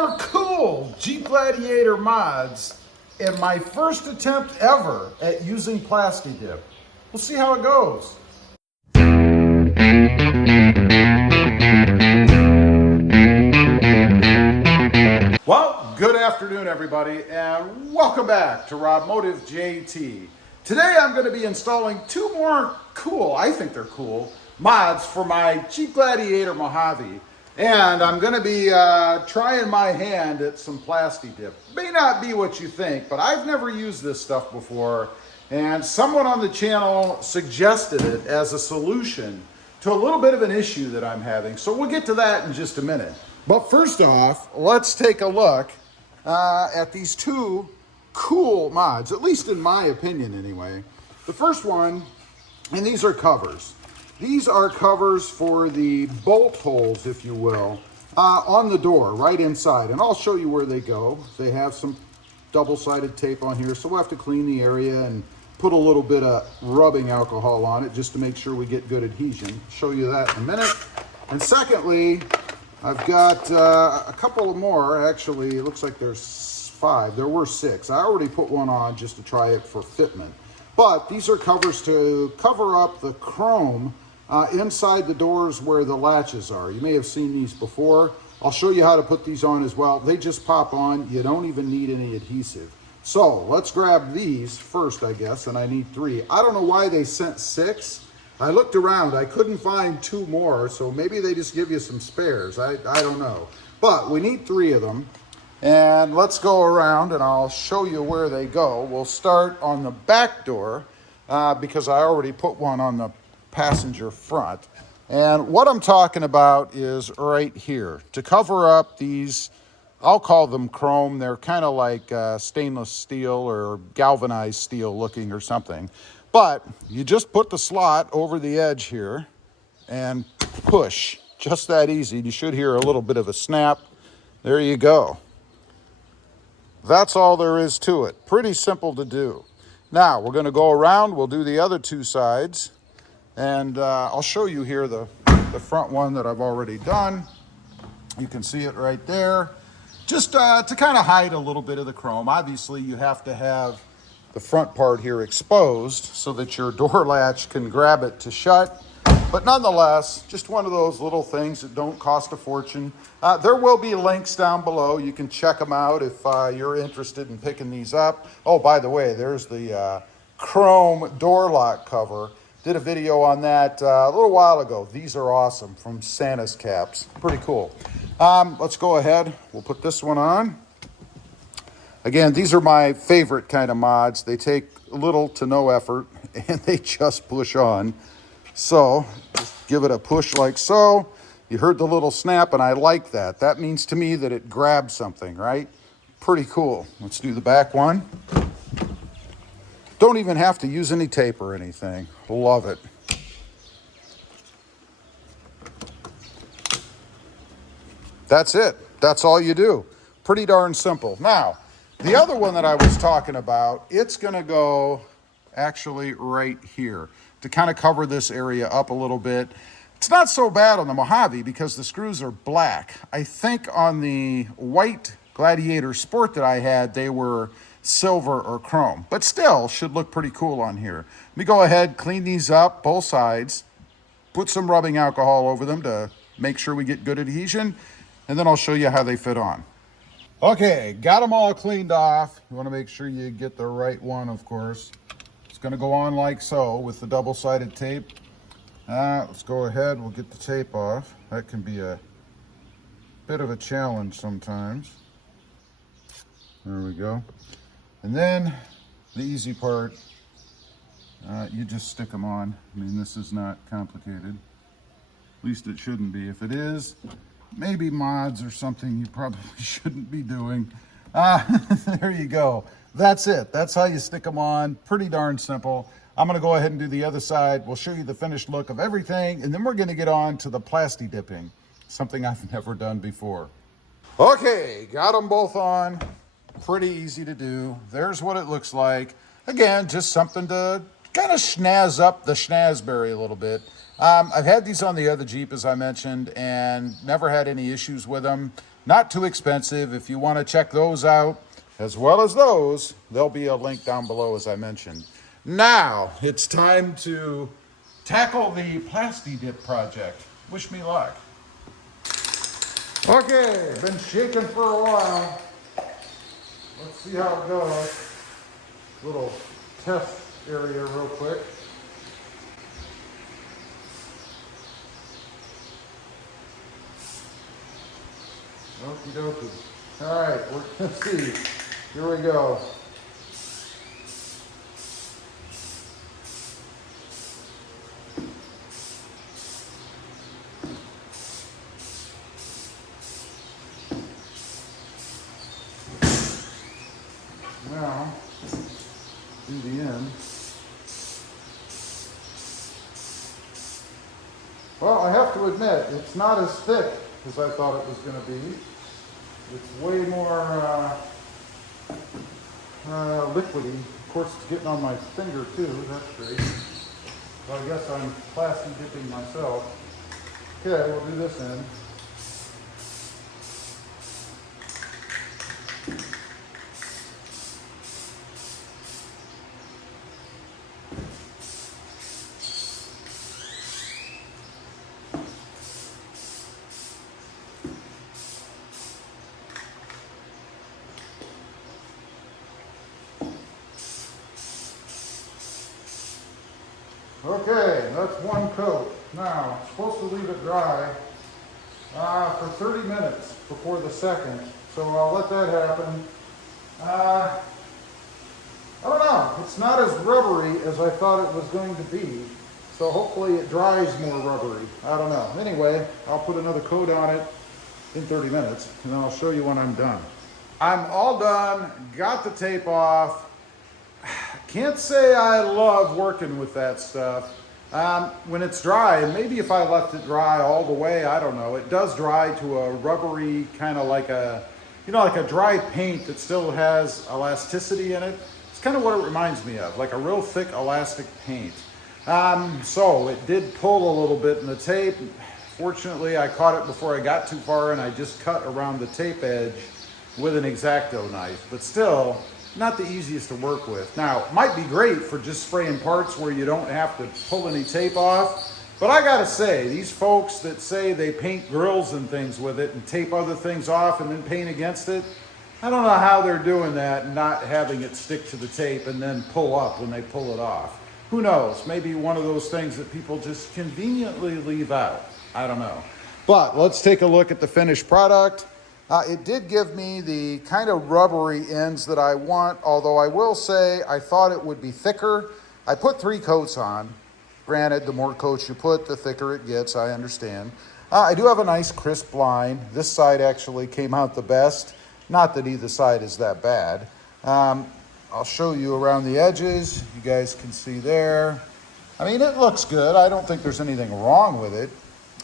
more cool Jeep Gladiator mods in my first attempt ever at using Plasti Dip. We'll see how it goes. Well, good afternoon everybody, and welcome back to Robmotive JT. Today I'm going to be installing two more cool, I think they're cool, mods for my Jeep Gladiator Mojave. And I'm going to be trying my hand at some Plasti Dip. May not be what you think, but I've never used this stuff before. And someone on the channel suggested it as a solution to a little bit of an issue that I'm having. So we'll get to that in just a minute. But first off, let's take a look at these two cool mods, at least in my opinion anyway. The first one, and these are covers. These are covers for the bolt holes, if you will, on the door, right inside. And I'll show you where they go. They have some double-sided tape on here, so we'll have to clean the area and put a little bit of rubbing alcohol on it just to make sure we get good adhesion. Show you that in a minute. And secondly, I've got a couple more. Actually, it looks like there's 5. There were 6. I already put one on just to try it for fitment. But these are covers to cover up the chrome inside the doors where the latches are. You may have seen these before. I'll show you how to put these on as well. They just pop on. You don't even need any adhesive. So let's grab these first, I guess, and I need 3. I don't know why they sent 6. I looked around. I couldn't find 2 more, so maybe they just give you some spares. I don't know. But we need 3 of them. And let's go around and I'll show you where they go. We'll start on the back door because I already put one on the passenger front. And what I'm talking about is right here to cover up these, I'll call them chrome. They're kind of like stainless steel or galvanized steel looking or something. But you just put the slot over the edge here and push, just that easy. You should hear a little bit of a snap. There you go. That's all there is to it. Pretty simple to do. Now we're going to go around. We'll do the other 2 sides. And I'll show you here the front one that I've already done. You can see it right there. Just to kind of hide a little bit of the chrome. Obviously, you have to have the front part here exposed so that your door latch can grab it to shut. But nonetheless, just one of those little things that don't cost a fortune. There will be links down below. You can check them out if you're interested in picking these up. Oh, by the way, there's the chrome door lock cover. Did a video on that a little while ago. These are awesome from Santa's caps. Pretty cool. Let's go ahead. We'll put this one on. Again, these are my favorite kind of mods. They take little to no effort and they just push on. So just give it a push like so. You heard the little snap and I like that. That means to me that it grabbed something, right? Pretty cool. Let's do the back one. Don't even have to use any tape or anything. Love it. That's it. That's all you do. Pretty darn simple. Now, the other one that I was talking about, it's going to go actually right here to kind of cover this area up a little bit. It's not so bad on the Mojave because the screws are black. I think on the white Gladiator Sport that I had, they were silver or chrome, but still should look pretty cool on here. Let me go ahead, clean these up, both sides, put some rubbing alcohol over them to make sure we get good adhesion, and then I'll show you how they fit on. Okay, got them all cleaned off. You want to make sure you get the right one, of course. It's going to go on like so with the double-sided tape. Let's go ahead, we'll get the tape off. That can be a bit of a challenge sometimes. There we go. And then the easy part, you just stick them on. I mean, this is not complicated. At least it shouldn't be. If it is, maybe mods or something you probably shouldn't be doing. There you go. That's it. That's how you stick them on. Pretty darn simple. I'm going to go ahead and do the other side. We'll show you the finished look of everything, and then we're going to get on to the Plasti Dipping, something I've never done before. Okay, got them both on. Pretty easy to do. There's what it looks like. Again, just something to kind of snazz up the schnazberry a little bit. I've had these on the other Jeep, as I mentioned, and never had any issues with them. Not too expensive. If you want to check those out, as well as those, there'll be a link down below, as I mentioned. Now, it's time to tackle the Plasti Dip project. Wish me luck. Okay, been shaking for a while. Let's see how it goes. Little test area real quick. Okie dokie. All right, we're gonna see. Here we go. Now, do the end. Well, I have to admit, it's not as thick as I thought it was going to be. It's way more liquidy. Of course, it's getting on my finger too. That's great. So I guess I'm plasti dipping myself. Okay, we'll do this end. Okay, that's one coat. Now, I'm supposed to leave it dry for 30 minutes before the second, so I'll let that happen. I don't know, it's not as rubbery as I thought it was going to be, so hopefully it dries more rubbery. I don't know. Anyway, I'll put another coat on it in 30 minutes, and then I'll show you when I'm done. I'm all done, got the tape off. Can't say I love working with that stuff. When it's dry, and maybe if I left it dry all the way, I don't know. It does dry to a rubbery, kind of like a, like a dry paint that still has elasticity in it. It's kind of what it reminds me of, like a real thick elastic paint. So it did pull a little bit in the tape. Fortunately, I caught it before I got too far, and I just cut around the tape edge with an X-Acto knife. But still, not the easiest to work with. Now, it might be great for just spraying parts where you don't have to pull any tape off, but I gotta say, these folks that say they paint grills and things with it and tape other things off and then paint against it, I don't know how they're doing that and not having it stick to the tape and then pull up when they pull it off. Who knows? Maybe one of those things that people just conveniently leave out. I don't know. But let's take a look at the finished product. It did give me the kind of rubbery ends that I want, although I will say I thought it would be thicker. I put 3 coats on. Granted, the more coats you put, the thicker it gets, I understand. I do have a nice crisp line. This side actually came out the best. Not that either side is that bad. I'll show you around the edges. You guys can see there. I mean, it looks good. I don't think there's anything wrong with it.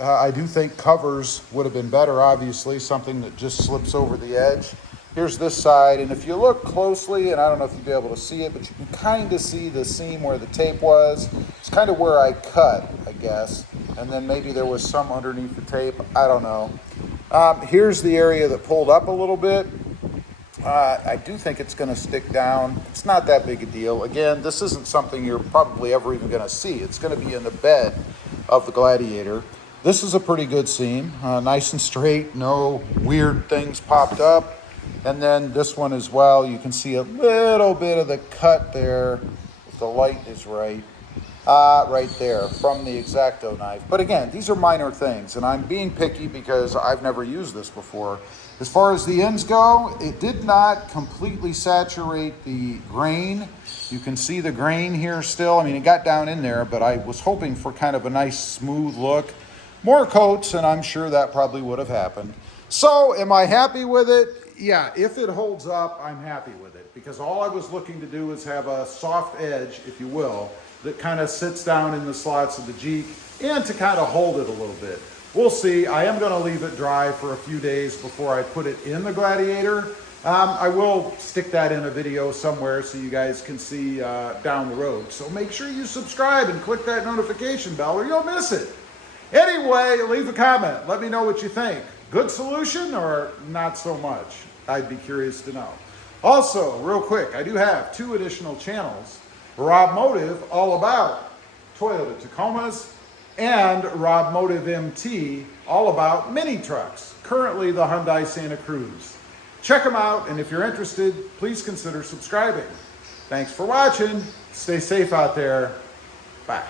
I do think covers would have been better, obviously, something that just slips over the edge. Here's this side, and if you look closely, and I don't know if you'll be able to see it, but you can kind of see the seam where the tape was. It's kind of where I cut, I guess, and then maybe there was some underneath the tape. I don't know. Here's the area that pulled up a little bit. I do think it's going to stick down. It's not that big a deal. Again, this isn't something you're probably ever even going to see. It's going to be in the bed of the Gladiator. This is a pretty good seam, nice and straight, no weird things popped up. And then this one as well, you can see a little bit of the cut there, if the light is right, right there from the X-Acto knife. But again, these are minor things, and I'm being picky because I've never used this before. As far as the ends go, it did not completely saturate the grain. You can see the grain here still. I mean, it got down in there, but I was hoping for kind of a nice smooth look. More coats, and I'm sure that probably would have happened. So, am I happy with it? Yeah, if it holds up, I'm happy with it. Because all I was looking to do is have a soft edge, if you will, that kind of sits down in the slots of the Jeep, and to kind of hold it a little bit. We'll see. I am going to leave it dry for a few days before I put it in the Gladiator. I will stick that in a video somewhere so you guys can see down the road. So make sure you subscribe and click that notification bell or you'll miss it. Anyway, leave a comment. Let me know what you think. Good solution or not so much? I'd be curious to know. Also, real quick, I do have 2 additional channels. Rob Motive, all about Toyota Tacomas, and Rob Motive MT, all about mini trucks, currently the Hyundai Santa Cruz. Check them out, and if you're interested, please consider subscribing. Thanks for watching. Stay safe out there. Bye.